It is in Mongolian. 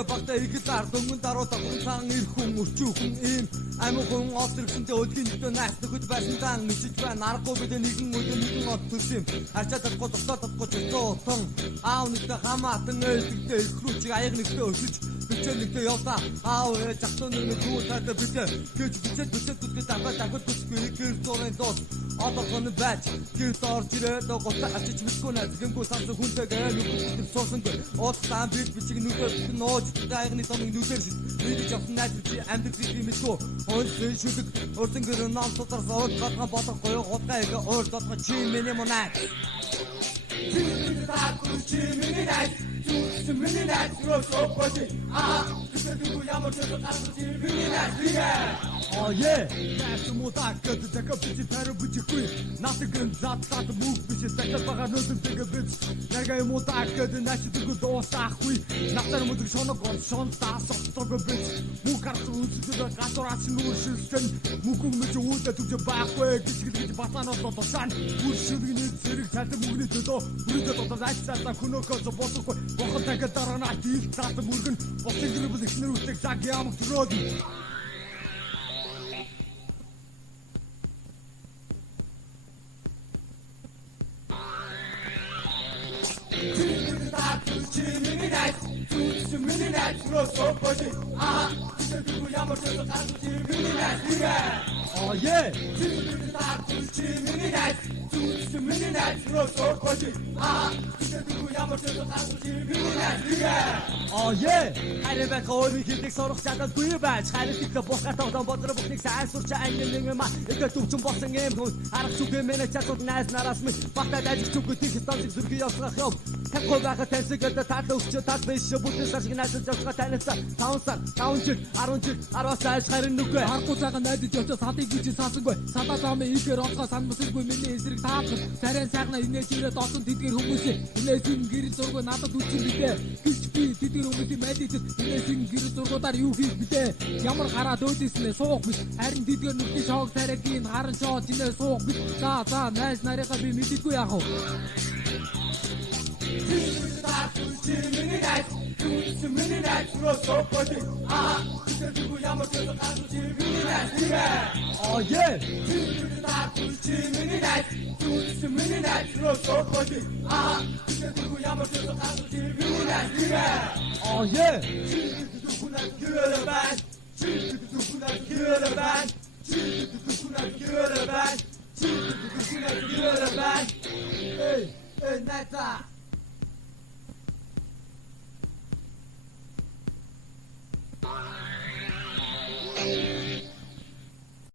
Игэ багта игдаар дөнгөн даруудаг сан ирхэн өрчүүхэн ийм амихан оцрогсонтэй өдгийн нэгтөө найс нөхөд байсандаа нижиж байна. Аргагүй бид нэгэн өдөр нэгэн од төрсөн. Арчаад татахгүй тогтоодохгүй чөлтөөн. Аав нэгтээ хамаатан ээлжтэй их рүү чи аяг нэгтээ өсөж бичээ нэгтээ явлаа. Аав жахтан нэг дүү таатай бичээ. Гэж бичээ түлхэж дахиад бүсгүй гэр зурын доос. Одоогон байж гэр орж ирээд гоцоо ачиж мэдгүй найзлангуу сансан хүнтэйгээ нүгт суусан гэ. Ууцсан бид бичиг нүдээр нууж дайгны томыг нүдээр шид. Бид явсан найз чи амьд зүйл мэдгүй. Онцгой шүдэг өртөн гэр нам тутар савд гадга бодохгүй гутгаа их өөр дотго чи миний монаа. Oh yeah, that's the more that good to take up the terror with your queen. Nothing can that move which is like a baganoon big a bit. Nagay mo that good and that's the good or saqui. Nothing mo to show on son taas of a bit. Mukar to the Catorasi Nurshuston, Mukum with your wood to the back way, get Batan of the sun. Who should we need to the movie to do? Read of the lights at the Kunoko, the bottle, what can take a Taranati, Tata Mugan, or thinking of the snow, exactly out to road. Oh yeah! Oh yeah! Харин хөөний хэлийг сурах чадалгүй байж харин их босгатаа бодроо бүхнийг сайн сурч ангин маа их төвчөн болсон юм хүн арга зүгээ мэнэ чадвар найз нараас минь багтаад ажиг зүгөө тийх станцыг зүрхий явуулах юм таггүй байхад тэнцэгэд таалаа өчөө тал биш бүтэн саршиг найз зөвхөн танилцаа 5 сар 5 жил 10 жил 10 сар харин нүгэ харахгүй цагаан найдаж очоо садыг гэж саасангүй садаа замын ихээр онцгой сан мөсөлгүй миний эсрэг таалж царай сайхна инээж ирээд олсон тэдгэр хүмүүсээ инээсийн гэрэл зургуу надад үчин битээ гэж би тэдгэр хүмүүсийн мэдээж инээсийн гэрэл зургуудаар юу хийх битээ ямар хараа дөөдөөснээ суух биш харин тэдгэр нүхний шоог царайгийн харан шоо инээ суух биш за найз нарийнхаа би мэдээгүй яах вэ Oh yeah! Oh yeah! Hey, Nata!